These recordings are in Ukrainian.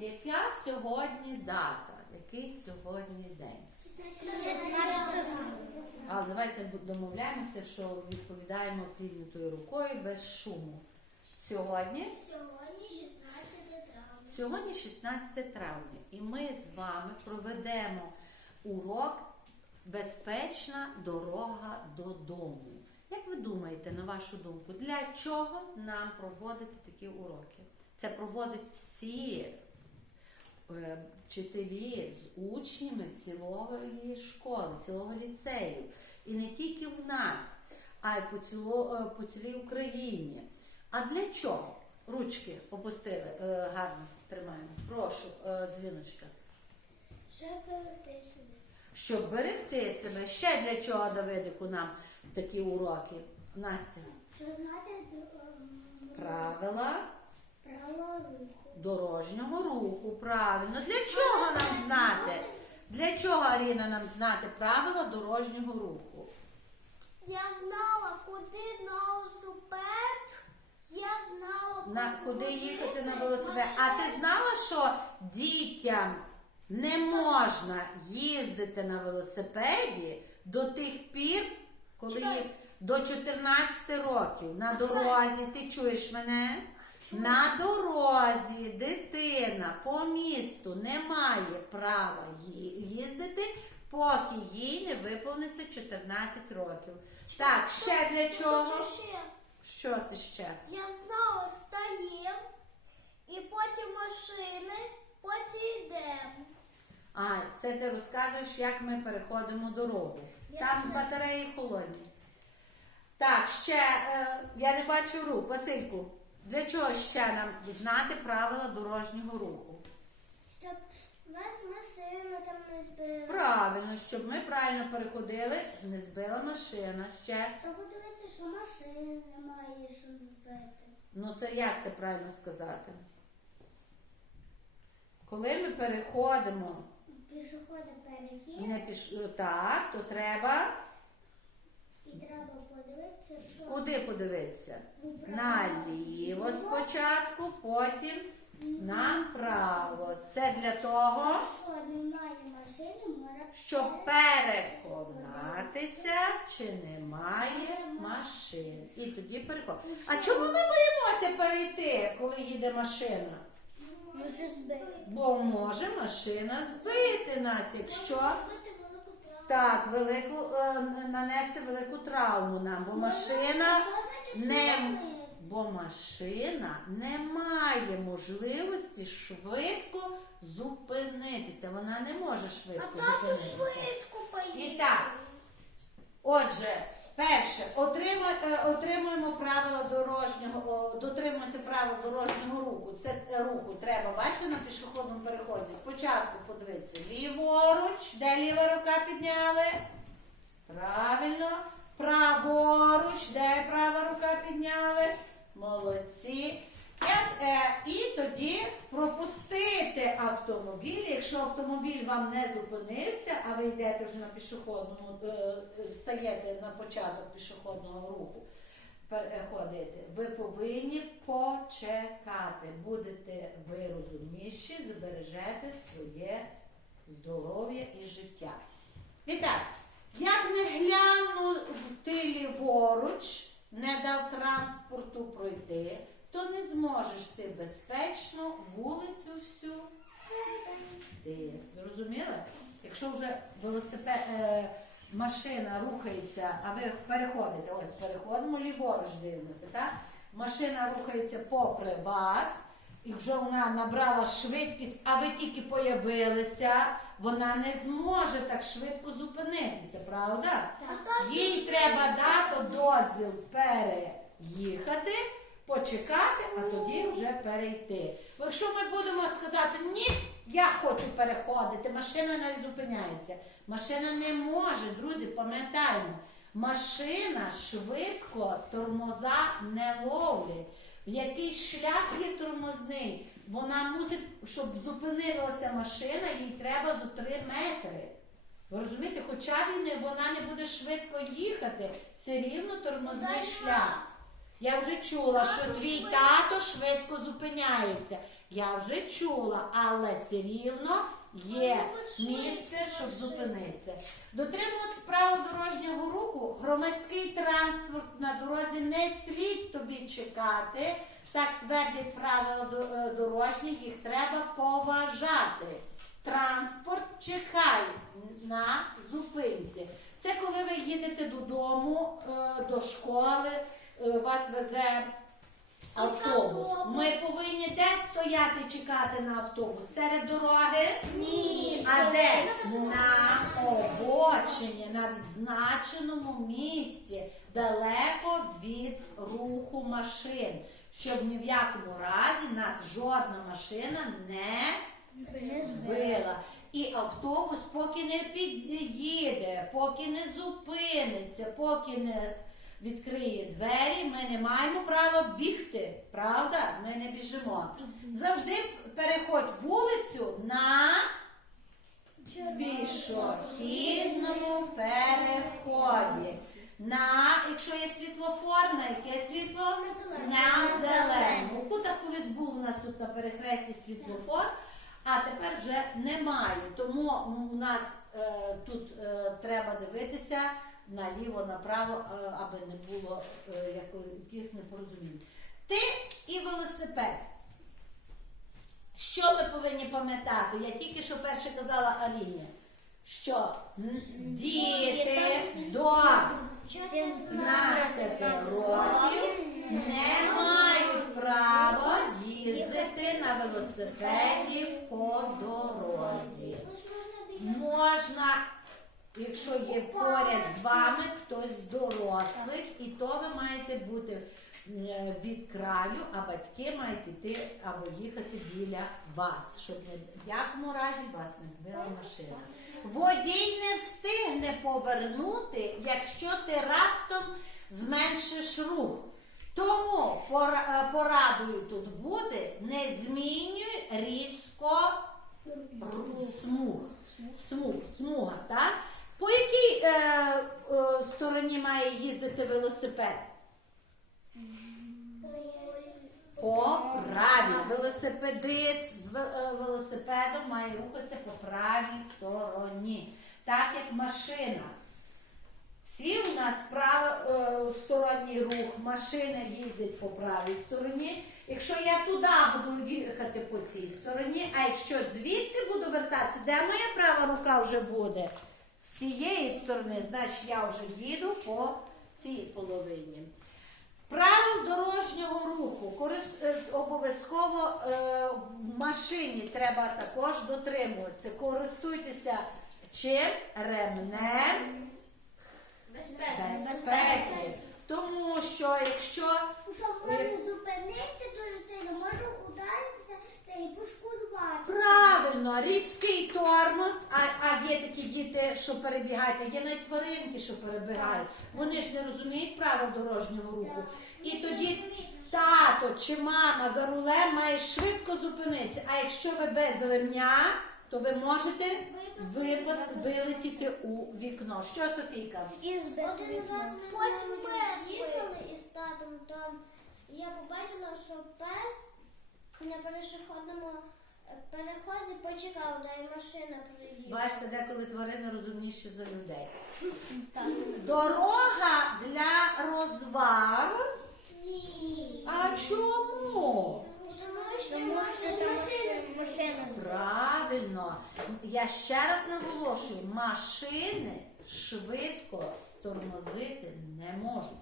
яка сьогодні дата? Який сьогодні день? Але давайте домовляємося, що відповідаємо піднятою рукою без шуму. Сьогодні Сьогодні 16 травня. Сьогодні 16 травня, і ми з вами проведемо урок Безпечна дорога додому. Як ви думаєте, на вашу думку, для чого нам проводити такі уроки? Це проводять всі вчителі з учнями цілої школи, цілого ліцею. І не тільки в нас, а й по, ціло, е, по цілій Україні. А для чого? Ручки опустили е, гарно тримаємо. Прошу, е, дзвіночка. Щоб берегти себе. Щоб берегти себе, ще для чого Давидику нам такі уроки? Настя, Щоб знати ем, правила руху. Дорожнього руху. Правильно. Для чого нам знати? Для чого Аріна нам знати правила дорожнього руху? Я знала, куди на велосипед. Я знала, На куди їхати на велосипед? А ти знала, що дітям не можна їздити на велосипеді до тих пір, коли їм до 14 років на дорозі. Ти чуєш мене? На дорозі дитина по місту не має права їздити, поки їй не виповниться 14 років. Так, ще для чого? Що ти ще? Я знала, стаємо, і потім машини, потім йдемо. А, це ти розказуєш, як ми переходимо дорогу. Там батареї холодні. Так, ще е, я не бачу рук. Васильку, для чого ще нам знати правила дорожнього руху? Щоб вас машина там не збила. Правильно, щоб ми правильно переходили, не збила машина. Ще. Щоб подивитися, що машини немає, щоб збити. Ну це як це правильно сказати? Коли ми переходимо Пішоходи перехід, не піш... так, то треба і треба подивитися, що куди подивитися? Наліво спочатку, потім направо. Це для того, немає машини, щоб переконатися, чи немає машин. І тоді переходимо. А чому ми боїмося перейти, коли їде машина? може збити. Бо може машина збити нас, якщо. Так, велику е, нанести велику травму нам, бо машина не бо машина не має можливості швидко зупинитися. Вона не може А швидко тато зупинитися. швидко поїде. І так. Отже, перше, е, отримуємо правила дорожнього, о, дотримуємося правил дорожнього руху. Це руху треба, бачите, на пішохідному переході. Спочатку подивитися ліворуч, де ліва рука підняли. Правильно. Праворуч, де права рука підняли. Молодці. Е, е, І тоді пропустити автомобіль. Якщо автомобіль вам не зупинився, а ви йдете вже на пішохідному, е, стаєте на початок пішохідного руху, переходите, ви повинні почекати. Будете ви розумніші, збережете своє здоров'я і життя. І так, як не глянув ти ліворуч, не дав транспорту пройти, то не зможеш ти безпечно вулицю всю ти зрозуміли? Якщо вже велосипед, е, машина рухається, а ви переходите, ось переходимо, ліворуч дивимося, так? Машина рухається попри вас, і вже вона набрала швидкість, а ви тільки появилися, вона не зможе так швидко зупинитися, правда? Їй треба дати дозвіл переїхати, почекати, а тоді вже перейти. Бо якщо ми будемо сказати, ні, я хочу переходити, машина не зупиняється. Машина не може, друзі, пам'ятаємо, машина швидко тормоза не ловить. Якийсь шлях є тормозний. Вона мусить, щоб зупинилася машина, їй треба за 3 метри. Ви розумієте, хоча б вона не буде швидко їхати, все рівно тормозний шлях. Я вже чула, що твій тато швидко зупиняється. Я вже чула, але все рівно є місце, щоб зупинитися. Дотримуватися правил дорожнього руху, громадський транспорт на дорозі не слід тобі чекати. Так твердять правила е, їх треба поважати. Транспорт чекай на зупинці. Це коли ви їдете додому, е, до школи, вас везе автобус. Ми повинні де стояти чекати на автобус? Серед дороги? Ні. А де? На обочині, на відзначеному місці, далеко від руху машин, щоб ні в якому разі нас жодна машина не збила. І автобус поки не під'їде, поки не зупиниться, поки не відкриє двері, ми не маємо права бігти. Правда? Ми не біжимо. Завжди переходь вулицю на пішохідному переході. На, якщо є світлофор, на яке світло? На зеленому. Кута колись був у нас тут на перехресті світлофор, а тепер вже немає. Тому у нас е, тут е, треба дивитися наліво, направо, е, аби не було е, яких непорозумінь. Ти і велосипед. Що ми повинні пам'ятати? Я тільки що перше казала Аліні, що діти до 15 років не мають права їздити на велосипеді по дорозі. Можна, якщо є поряд з вами хтось з дорослих, і то ви маєте бути від краю, а батьки мають йти або їхати біля вас, щоб в якому разі вас не збила машина. Водій не встигне повернути, якщо ти раптом зменшиш рух. Тому е, порадою тут буде не змінюй різко смуг. Смуг, смуга, так? По якій е, е, стороні має їздити велосипед? По правій. Велосипедист з е, велосипедом має рухатися по правій стороні, так як машина. Всі у нас прав, е, сторонній рух, машини їздять по правій стороні. Якщо я туди буду їхати по цій стороні, а якщо звідти буду вертатися, де моя права рука вже буде? З цієї сторони, значить я вже їду по цій половині. Правил дорожнього руху корис- е, обов'язково е, в машині треба також дотримуватися. Користуйтеся чим? Ремнем безпеки. Тому що якщо Що можу зупинитися дуже сильно, можу ударитися це і пошкодувати. правильно різкий тормоз, а, а є такі діти, що перебігають, є навіть тваринки, що перебігають. Вони ж не розуміють правил дорожнього руху. І тоді тато чи мама за рулем має швидко зупинитися. А якщо ви без ремня, то ви можете випас- вилетіти у вікно. Що, Софійка? Один раз ми їхали із татом, то я побачила, що пес на перешоходному е, переході почекав, дай машина приїде. Бачите, деколи тварини розумніші за людей. Дорога для розваг. Ні. А чому? Тому що там машина Правильно. Я ще раз наголошую, машини швидко тормозити не можуть.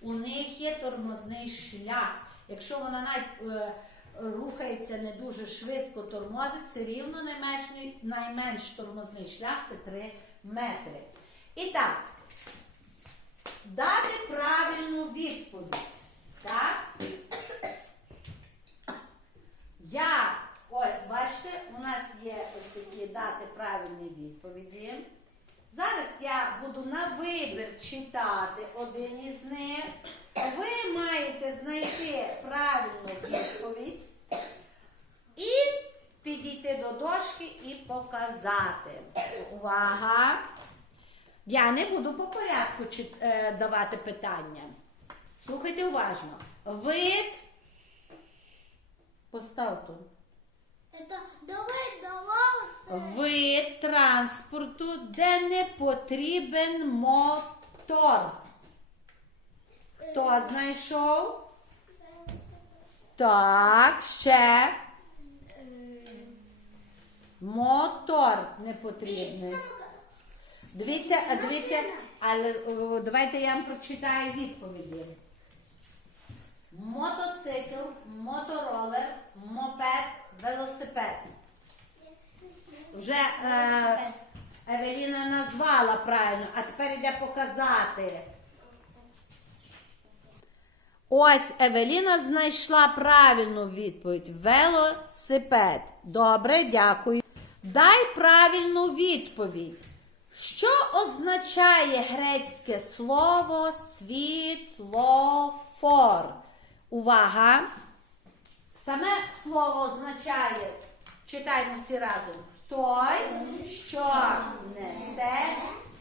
У них є тормозний шлях. Якщо вона навіть е, рухається не дуже швидко, тормозить, все рівно найменший, найменш тормозний шлях це 3 метри. І так, дати правильну відповідь. Так? Я, ось бачите, у нас є ось такі дати правильні відповіді. Зараз я буду на вибір читати один із них. Ви маєте знайти правильну відповідь і підійти до дошки і показати. Увага! Я не буду по порядку е, давати питання. Слухайте уважно. Вид Постав тут. Вид транспорту, де не потрібен мотор. Хто знайшов? Так, ще. Мотор не потрібний. Дивіться, дивіться, але о, давайте я вам прочитаю відповіді. Мотоцикл, моторолер, мопед, велосипед. Вже е, Евеліна назвала правильно, а тепер йде показати. Ось Евеліна знайшла правильну відповідь. Велосипед. Добре, дякую. Дай правильну відповідь. Що означає грецьке слово світлофор? Увага! Саме слово означає, читаємо всі разом, той, що несе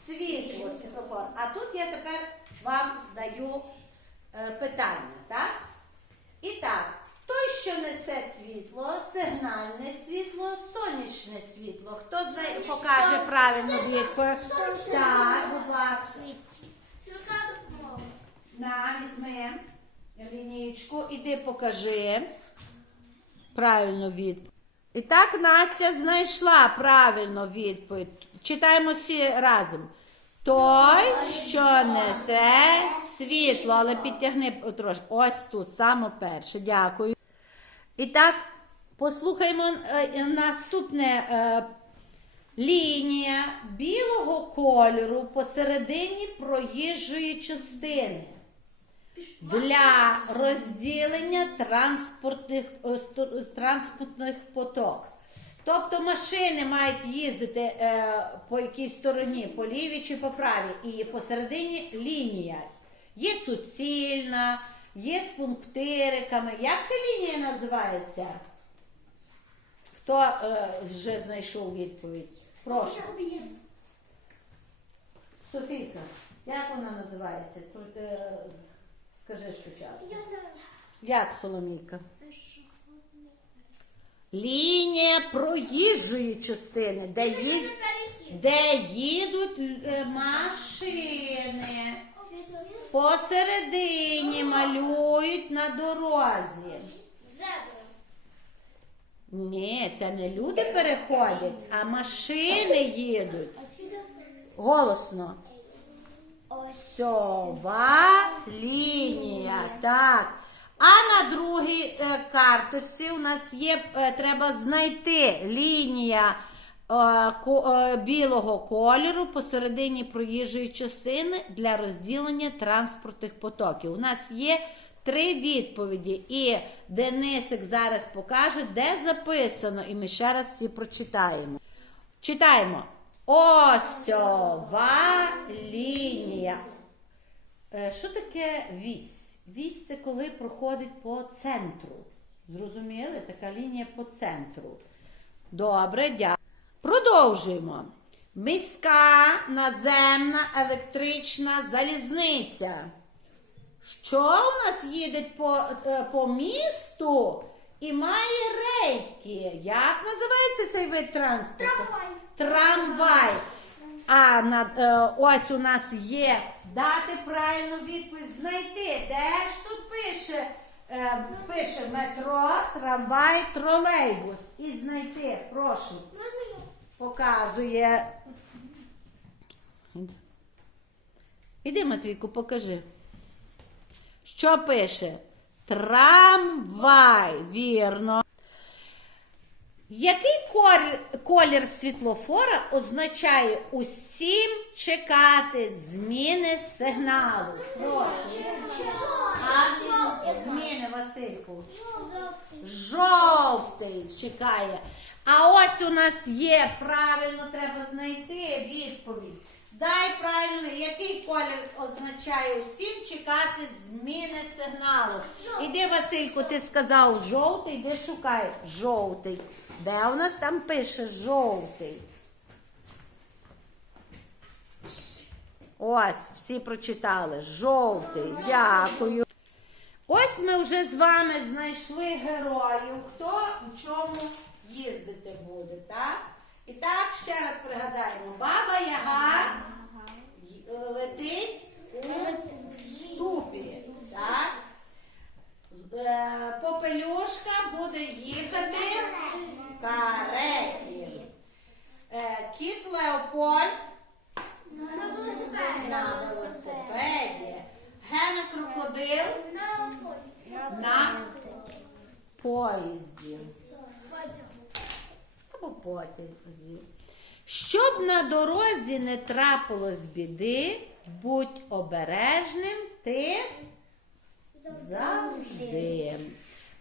світло, світлофор. А тут я тепер вам даю питання, так? І так, той, що несе світло, сигнальне світло, сонячне світло. Хто знає, покаже правильну відповідь? Так, будь ласка. На, візьми лінійку, іди покажи правильну відповідь. І так Настя знайшла правильну відповідь. Читаємо всі разом. Той, що несе світло, але підтягни трошки. Ось тут, саме перше. Дякую. І так, послухаймо е, наступне. е, Лінія білого кольору посередині проїжджої частини для розділення транспортних, е, транспортних поток. Тобто машини мають їздити е, по якійсь стороні, по лівій чи по правій, і посередині лінія. Є суцільна, є з пунктириками. Як ця лінія називається? Хто е, вже знайшов відповідь? Прошу. Софійка, як вона називається? Е, Скажи спочатку. Я знаю. Як Соломійка? Лінія проїжджої частини, де, їз... де їдуть е, машини. Посередині малюють на дорозі. Ні, це не люди переходять, а машини їдуть. Голосно. Ось. Сова лінія. Так. А на другій е, карточці у нас є, е, треба знайти лінія е, білого кольору посередині проїжджої частини для розділення транспортних потоків. У нас є три відповіді, і Денисик зараз покаже, де записано, і ми ще раз всі прочитаємо. Читаємо. Осьова лінія. Що таке вісь? Вісь це коли проходить по центру. Зрозуміли? Така лінія по центру. Добре, дякую. Продовжуємо. Міська наземна електрична залізниця. Що у нас їде по, е, по місту і має рейки? Як називається цей вид транспорту? Трамвай. Трамвай. А на, е, ось у нас є дати правильну відповідь, знайти. Де ж тут пише? Е, пише метро, трамвай, тролейбус. І знайти, прошу. Показує. Іди, Матвійку, покажи. Що пише? Трамвай, вірно. Який колір, світлофора означає усім чекати зміни сигналу? Прошу. Зміни, Васильку. Жовтий чекає. А ось у нас є, правильно треба знайти відповідь. Дай правильно, який колір означає усім чекати зміни сигналу. Іди, Васильку, ти сказав жовтий, де шукай жовтий. Де у нас там пише жовтий? Ось, всі прочитали. Жовтий. Дякую. Ось ми вже з вами знайшли героїв. Хто в чому їздити буде, так? І так, ще раз пригадаємо, баба Яга летить у ступі, так? Е, Попелюшка буде їхати в кареті. Е, Кіт Леопольд На велосипеді. на велосипеді. Гена крокодил на поїзді. Або потязі. Щоб на дорозі не трапилось біди, будь обережним ти завжди.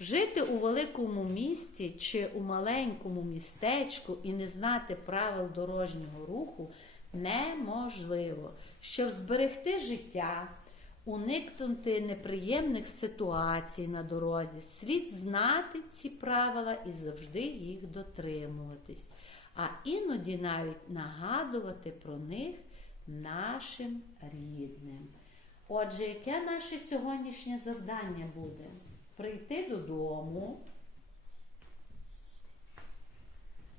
Жити у великому місті чи у маленькому містечку і не знати правил дорожнього руху неможливо. Щоб зберегти життя, уникнути неприємних ситуацій на дорозі, слід знати ці правила і завжди їх дотримуватись, а іноді навіть нагадувати про них нашим рідним. Отже, яке наше сьогоднішнє завдання буде? Прийти додому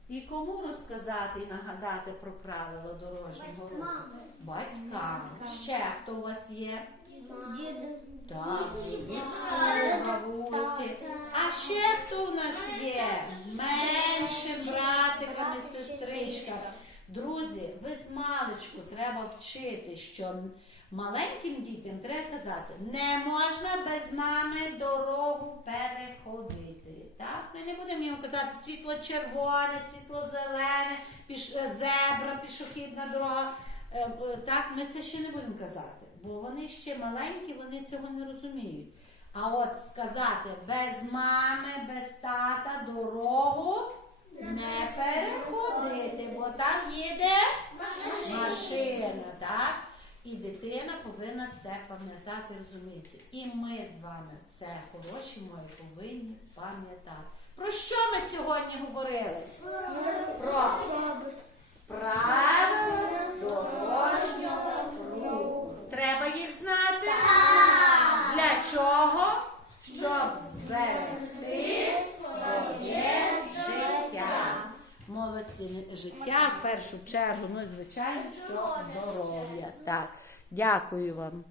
і кому розказати і нагадати про правила дорожнього руху? Батькам. Ще хто у вас є? Діди. Так, дідусі, бабусі. А ще хто у нас є? Меншим братиками, сестричками. Друзі, ви з маличку треба вчити, що маленьким дітям треба казати, не можна без мами дорогу переходити. Так? Ми не будемо їм казати світло червоне, світло зелене, піш... е, зебра, пішохідна дорога. Е, е, Так, ми це ще не будемо казати, бо вони ще маленькі, вони цього не розуміють. А от сказати без мами, без тата дорогу не переходити, бо там їде машина, так? І дитина повинна це пам'ятати, розуміти. І ми з вами це хороші мої повинні пам'ятати. Про що ми сьогодні говорили? Про правила дорожнього руху. Треба їх знати? Для чого? Щоб зберегти своє життя. Молодці життя в першу чергу, ну і звичайно, що здоров'я. Так, дякую вам.